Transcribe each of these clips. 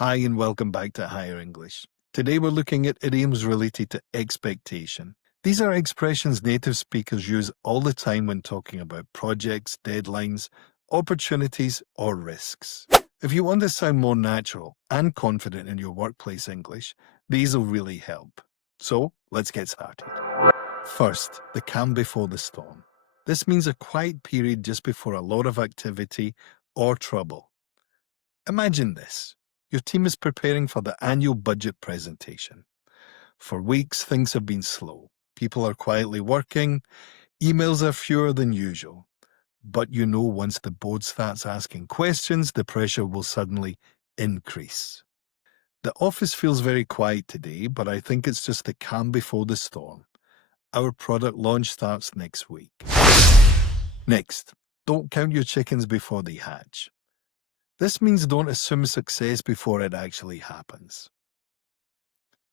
Hi and welcome back to Higher English. Today we're looking at idioms related to expectation. These are expressions native speakers use all the time when talking about projects, deadlines, opportunities, or risks. If you want to sound more natural and confident in your workplace English, these will really help. So let's get started. First, the calm before the storm. This means a quiet period just before a lot of activity or trouble. Imagine this. Your team is preparing for the annual budget presentation. For weeks, things have been slow. People are quietly working, emails are fewer than usual. But you know once the board starts asking questions, the pressure will suddenly increase. The office feels very quiet today, but I think it's just the calm before the storm. Our product launch starts next week. Next, don't count your chickens before they hatch. This means don't assume success before it actually happens.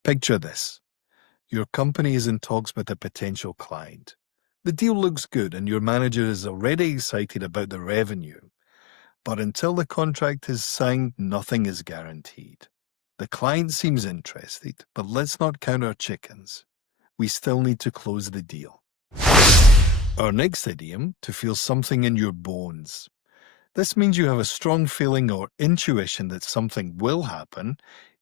Picture this. Your company is in talks with a potential client. The deal looks good and your manager is already excited about the revenue. But until the contract is signed, nothing is guaranteed. The client seems interested, but let's not count our chickens. We still need to close the deal. Our next idiom, to feel something in your bones. This means you have a strong feeling or intuition that something will happen,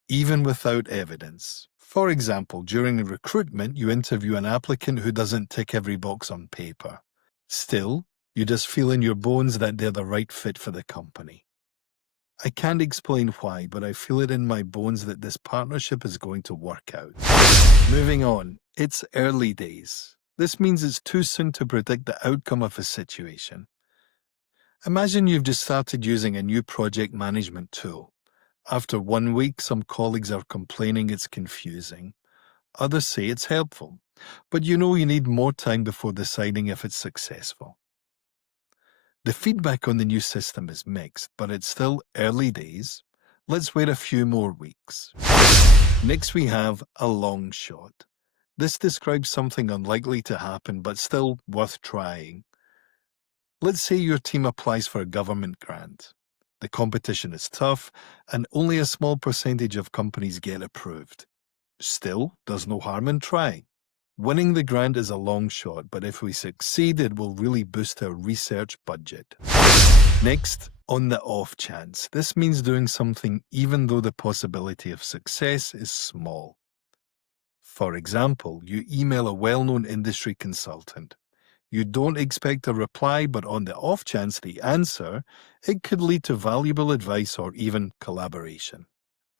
even without evidence. For example, during a recruitment, you interview an applicant who doesn't tick every box on paper. Still, you just feel in your bones that they're the right fit for the company. I can't explain why, but I feel it in my bones that this partnership is going to work out. Moving on, it's early days. This means it's too soon to predict the outcome of a situation. Imagine you've just started using a new project management tool. After 1 week, some colleagues are complaining it's confusing. Others say it's helpful, but you know you need more time before deciding if it's successful. The feedback on the new system is mixed, but it's still early days. Let's wait a few more weeks. Next, we have a long shot. This describes something unlikely to happen, but still worth trying. Let's say your team applies for a government grant. The competition is tough, and only a small percentage of companies get approved. Still, there's no harm in trying. Winning the grant is a long shot, but if we succeed, it will really boost our research budget. Next, on the off chance. This means doing something even though the possibility of success is small. For example, you email a well-known industry consultant. You don't expect a reply, but on the off chance they answer, it could lead to valuable advice or even collaboration.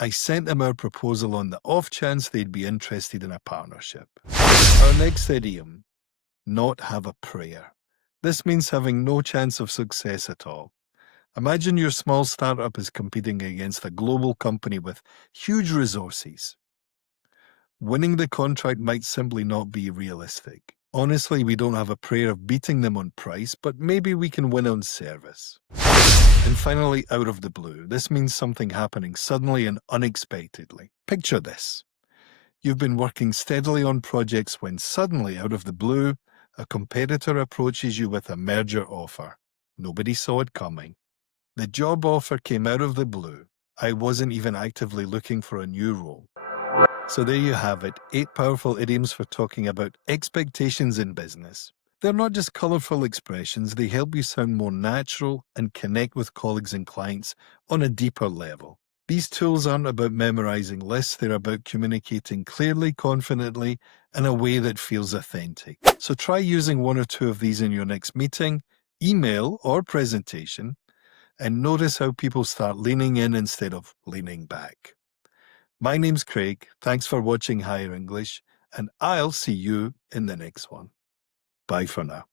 I sent them our proposal on the off chance they'd be interested in a partnership. Our next idiom, not have a prayer. This means having no chance of success at all. Imagine your small startup is competing against a global company with huge resources. Winning the contract might simply not be realistic. Honestly, we don't have a prayer of beating them on price, but maybe we can win on service. And finally, out of the blue. This means something happening suddenly and unexpectedly. Picture this. You've been working steadily on projects when suddenly, out of the blue, a competitor approaches you with a merger offer. Nobody saw it coming. The job offer came out of the blue. I wasn't even actively looking for a new role. So there you have it, 8 powerful idioms for talking about expectations in business. They're not just colorful expressions, they help you sound more natural and connect with colleagues and clients on a deeper level. These tools aren't about memorizing lists, they're about communicating clearly, confidently, in a way that feels authentic. So try using 1 or 2 of these in your next meeting, email, or presentation, and notice how people start leaning in instead of leaning back. My name's Craig. Thanks for watching Higher English, and I'll see you in the next one. Bye for now.